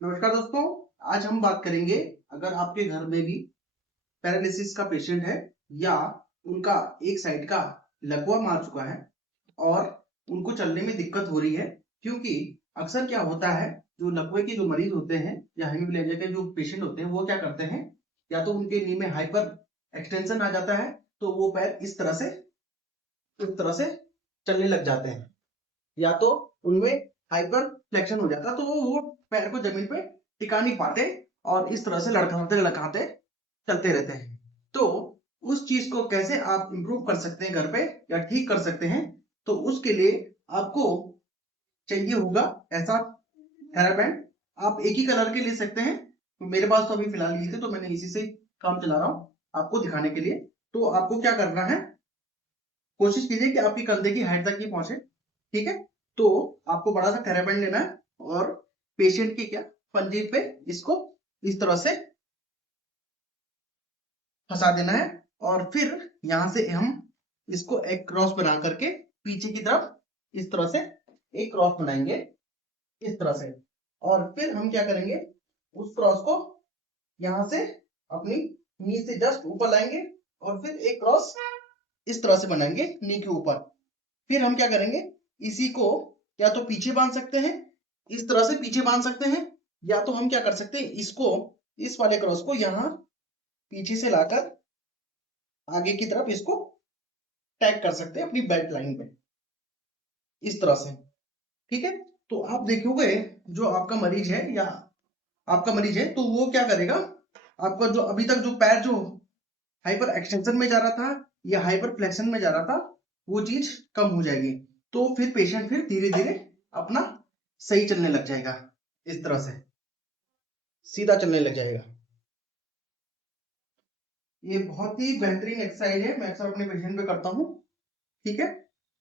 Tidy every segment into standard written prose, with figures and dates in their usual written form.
नमस्कार दोस्तों। आज हम बात करेंगे, अगर आपके घर में भी पैरालिसिस का पेशेंट है या उनका एक साइड का लकवा मार चुका है और उनको चलने में दिक्कत हो रही है। क्योंकि अक्सर क्या होता है, जो लकवे के जो मरीज होते हैं या हेमीप्लेजिया के जो पेशेंट होते हैं वो क्या करते हैं, या तो उनके नी में हाइपर एक्सटेंशन आ जाता है तो वो पैर इस तरह से चलने लग जाते हैं, या तो उनमें हाइपर फ्लेक्शन हो जाता है तो वो पैर को जमीन पे टिका नहीं पाते और इस तरह से लड़खड़ाते लड़खड़ाते चलते रहते हैं। तो उस चीज को कैसे आप इंप्रूव कर सकते हैं घर पे या ठीक कर सकते हैं, तो उसके लिए आपको चाहिए होगा ऐसा हेयर बैंड। आप एक ही कलर के ले सकते हैं, तो मेरे पास तो अभी फिलहाल ये थे तो मैंने इसी से काम चला रहा हूँ आपको दिखाने के लिए। तो आपको क्या करना है, कोशिश कीजिए कि आपकी कंधे की हाइट तक ये पहुंचे। ठीक है, तो आपको बड़ा सा थेराबैंड लेना है और पेशेंट की क्या पंजे पे इसको इस तरह से फंसा देना है और फिर यहां से हम इसको एक क्रॉस बना करके पीछे की तरफ इस तरह से एक क्रॉस बनाएंगे इस तरह से। और फिर हम क्या करेंगे, उस क्रॉस को यहां से अपनी नी से जस्ट ऊपर लाएंगे और फिर एक क्रॉस इस तरह से बनाएंगे नी के ऊपर। फिर हम क्या करेंगे, इसी को या तो पीछे बांध सकते हैं, इस तरह से पीछे बांध सकते हैं, या तो हम क्या कर सकते हैं, इसको इस वाले क्रॉस को यहां पीछे से लाकर आगे की तरफ इसको टैग कर सकते हैं अपनी बेल्ट लाइन पे इस तरह से। ठीक है, तो आप देखोगे जो आपका मरीज है या आपका मरीज है तो वो क्या करेगा, आपका जो अभी तक जो पैर जो हाइपर एक्सटेंशन में जा रहा था या हाइपर फ्लेक्शन में जा रहा था वो चीज कम हो जाएगी। तो फिर पेशेंट फिर धीरे धीरे अपना सही चलने लग जाएगा, इस तरह से सीधा चलने लग जाएगा। ये बहुत ही बेहतरीन एक्सरसाइज है, मैं अक्सर अपने पेशेंट पे करता हूँ। ठीक है,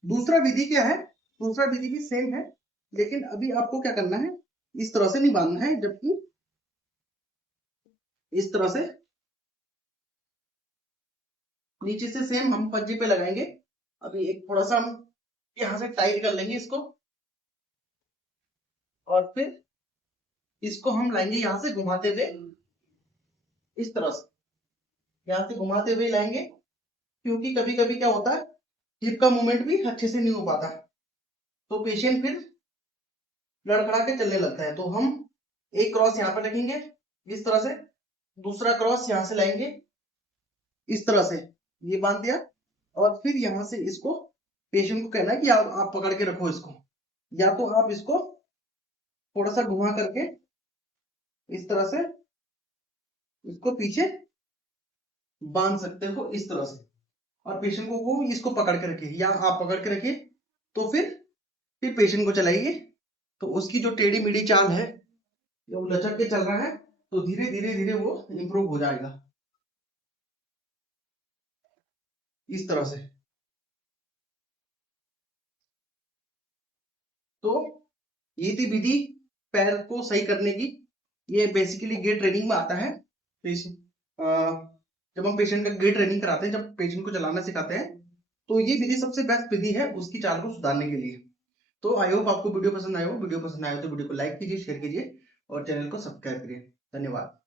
दूसरा विधि क्या है, दूसरा विधि भी सेम है, लेकिन अभी आपको क्या करना है, इस तरह से नहीं बांधना है, जबकि इस तरह से नीचे से सेम हम पंजे पे लगाएंगे। अभी एक थोड़ा सा हम यहाँ से टाइट कर लेंगे इसको और फिर इसको हम लाएंगे यहाँ से घुमाते हुए इस तरह से, यहाँ से घुमाते हुए लाएंगे। क्योंकि कभी कभी क्या होता है, हिप का मूवमेंट भी अच्छे से नहीं हो पाता तो पेशेंट फिर लड़खड़ा के चलने लगता है। तो हम एक क्रॉस यहाँ पे रखेंगे इस तरह से, दूसरा क्रॉस यहाँ से लाएंगे इस तरह से, ये बांध दिया और फिर यहाँ से इसको पेशेंट को कहना है कि आप पकड़ के रखो इसको, या तो आप इसको थोड़ा सा घुमा करके इस तरह से इसको पीछे बांध सकते हो इस तरह से, और पेशेंट को इसको पकड़ के रखिए या आप पकड़ के रखिए। तो फिर पेशेंट को चलाइए तो उसकी जो टेढ़ी मेढ़ी चाल है जो लचक के चल रहा है तो धीरे धीरे धीरे वो इंप्रूव हो जाएगा इस तरह से। तो ये थी विधि पैर को सही करने की। ये बेसिकली गेट ट्रेनिंग में आता है। जब हम पेशेंट का गेट ट्रेनिंग कराते हैं, जब पेशेंट को चलाना सिखाते हैं, तो ये विधि सबसे बेस्ट विधि है उसकी चाल को सुधारने के लिए। तो आई होप आपको वीडियो पसंद आया हो। वीडियो पसंद आया हो तो वीडियो को लाइक कीजिए, शेयर कीजिए और चैनल को सब्सक्राइब करिए। धन्यवाद।